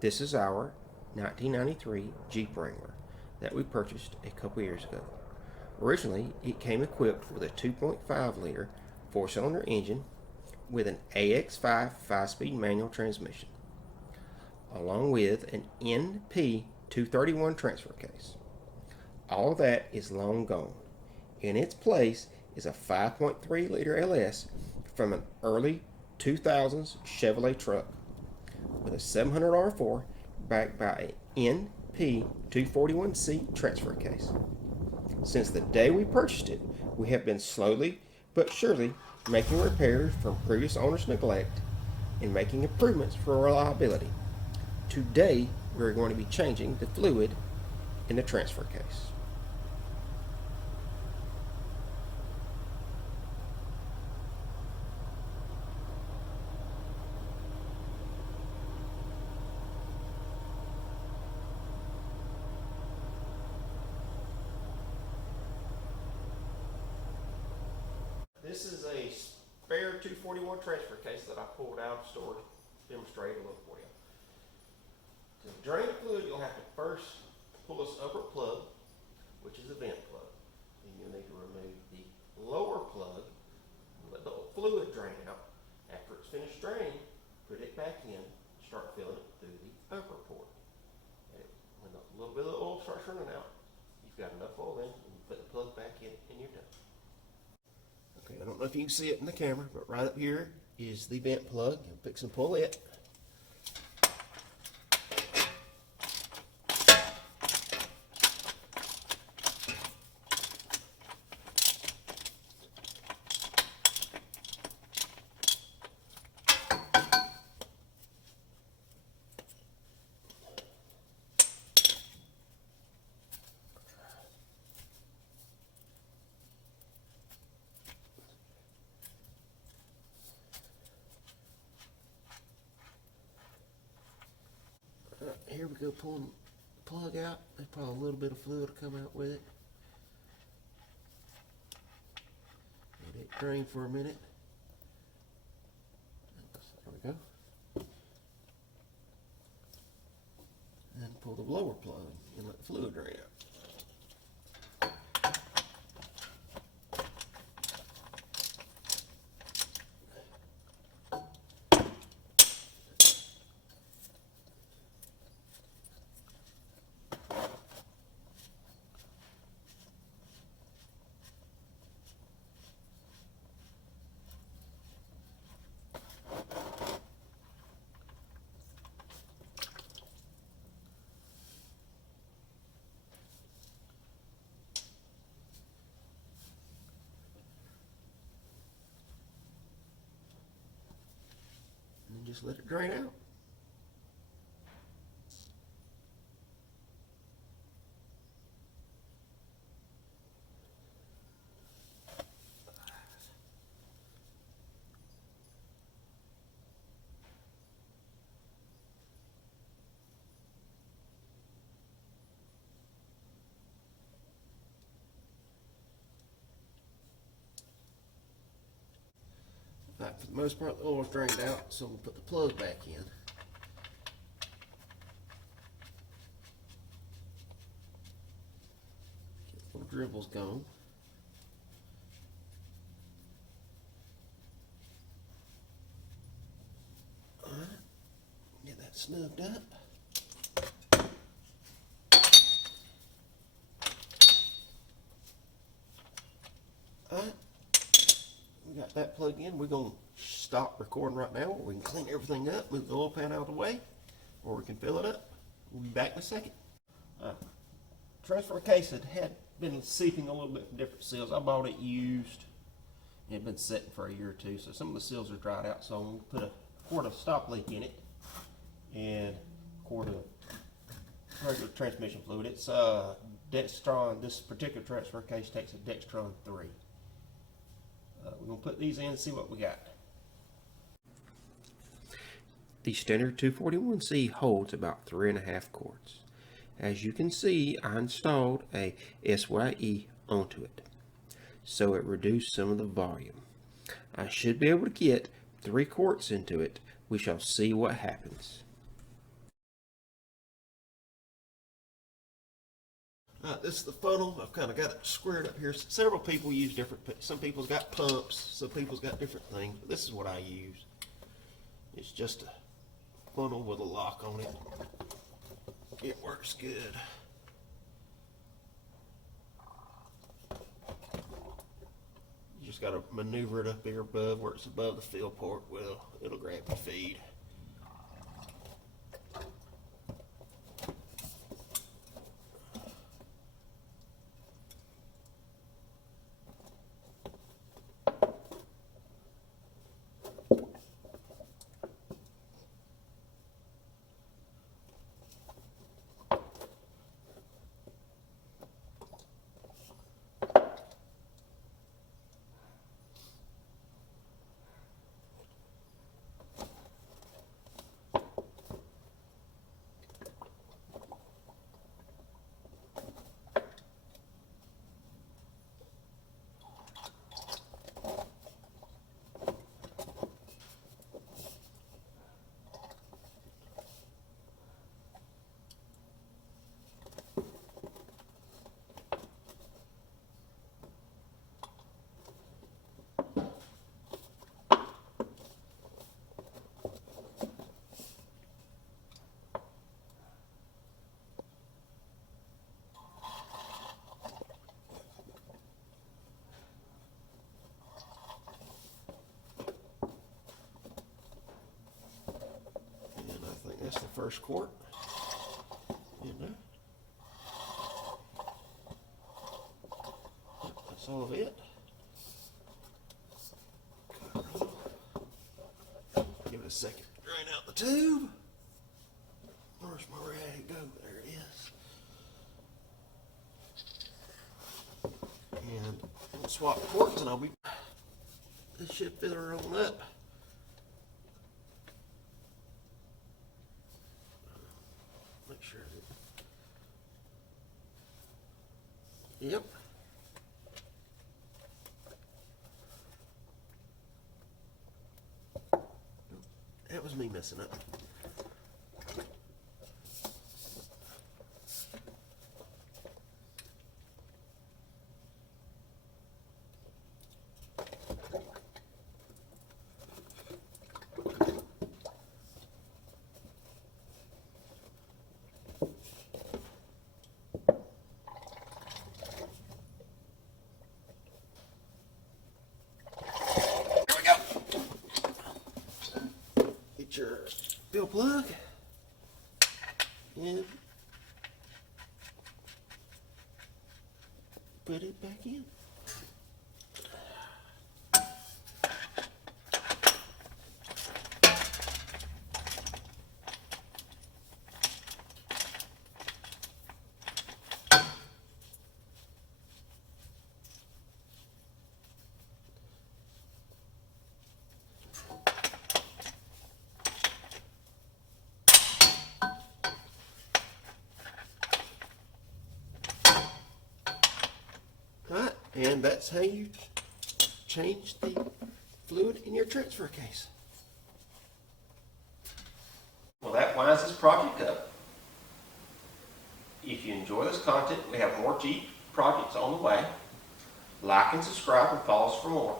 This is our 1993 Jeep Wrangler that we purchased a couple years ago. Originally, it came equipped with a 2.5 liter 4-cylinder engine with an AX5 5-speed manual transmission, along with an NP231 transfer case. All of that is long gone. In its place is a 5.3 liter LS from an early 2000s Chevrolet truck with a 700 R4 backed by an NP241C transfer case. Since the day we purchased it, we have been slowly but surely making repairs from previous owners' neglect and making improvements for reliability. Today, we're going to be changing the fluid in the transfer case. This is a spare 241 transfer case that I pulled out of storage. Demonstrate a little for you. To drain the fluid, you'll have to first pull this upper plug, which is a vent plug. Then you'll need to remove the lower plug, let the fluid drain out. After it's finished draining, put it back in, start filling it through the upper port. And when a little bit of the oil starts running out, you've got enough oil in, and put the plug back in, and you're done. Okay, I don't know if you can see it in the camera, but right up here is the vent plug. You'll fix and pull it. Here we go, pulling the plug out. There's probably a little bit of fluid to come out with it. Let it drain for a minute. There we go. And then pull the lower plug and let the fluid drain out. And just let it drain out. Alright, for the most part, the oil's drained out, so we'll put the plug back in. Get the little dribbles gone. Alright, get that snugged up. Alright. We got that plugged in. We're going to stop recording right now. We can clean everything up, move the oil pan out of the way, or we can fill it up. We'll be back in a second. Transfer case had been seeping a little bit from different seals. I bought it used. It had been sitting for a year or two, so some of the seals are dried out. So I'm going to put a quart of stop leak in it and a quart of regular transmission fluid. It's Dextron. This particular transfer case takes a Dextron 3. We're going to put these in and see what we got. The standard 241C holds about 3.5 quarts. As you can see, I installed a SYE onto it, so it reduced some of the volume. I should be able to get 3 quarts into it. We shall see what happens. This is the funnel. I've kind of got it squared up here. Several people use different, some people's got pumps, some people's got different things. But this is what I use. It's just a funnel with a lock on it. It works good. You just got to maneuver it up here above where it's above the fill port. Well, it'll grab the feed. That's the first quart in there. That's all of it. Give it a second. Drain out the tube. Where's my rag? Go. There it is. And we'll swap quarts and I'll be. This should fill her on up. Make sure that. Yep. That was me messing up. Your fill plug and put it back in. And that's how you change the fluid in your transfer case. Well, that winds this project up. If you enjoy this content, we have more Jeep projects on the way. Like and subscribe and follow us for more.